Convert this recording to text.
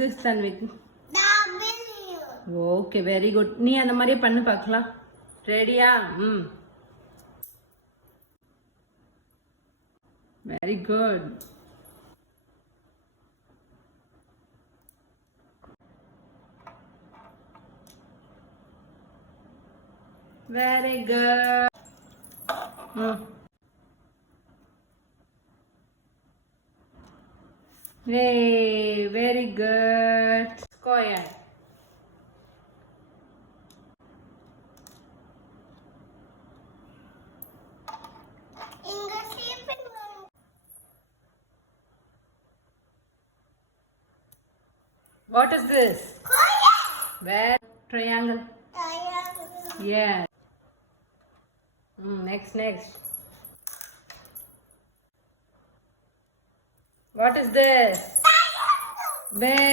this, Tanvik? W. Okay, very good. நீ அந்த மாதிரியே பண்ணு பார்க்கலாம். ரெடியா? Very good. Very good. Hey, very good. Square. What is this? Where? Triangle. Yeah. Next. What is this? Where?